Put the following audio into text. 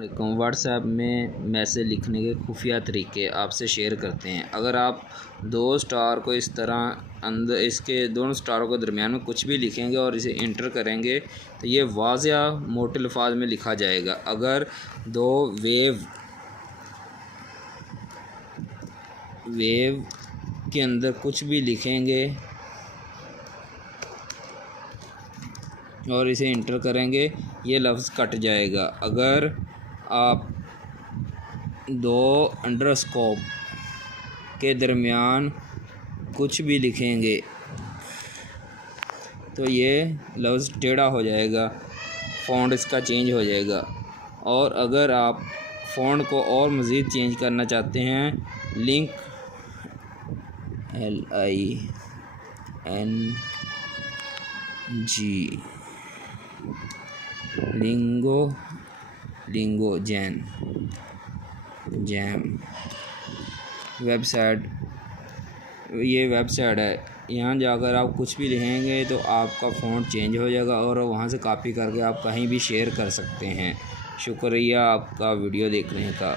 WhatsApp में message लिखने के खुफिया तरीके आपसे शेयर करते हैं। अगर आप दो स्टार को इस तरह अंदर इसके दोनों स्टारों के दरमियान में कुछ भी लिखेंगे और इसे इंटर करेंगे तो ये वाज़िया मोटे अल्फाज में लिखा जाएगा। अगर दो वेव के अंदर कुछ भी लिखेंगे और इसे इंटर करेंगे ये लफ्ज़ कट जाएगा। अगर आप दो अंडरस्कोप के दरमियान कुछ भी लिखेंगे तो ये लफ्ज़ टेढ़ा हो जाएगा, फ़ॉन्ट इसका चेंज हो जाएगा। और अगर आप फ़ॉन्ट को और मज़ीद चेंज करना चाहते हैं, लिंक लिंगो जैम वेबसाइट, ये वेबसाइट है। यहाँ जाकर आप कुछ भी लिखेंगे तो आपका फ़ॉन्ट चेंज हो जाएगा और वहाँ से कॉपी करके आप कहीं भी शेयर कर सकते हैं। शुक्रिया आपका वीडियो देखने का।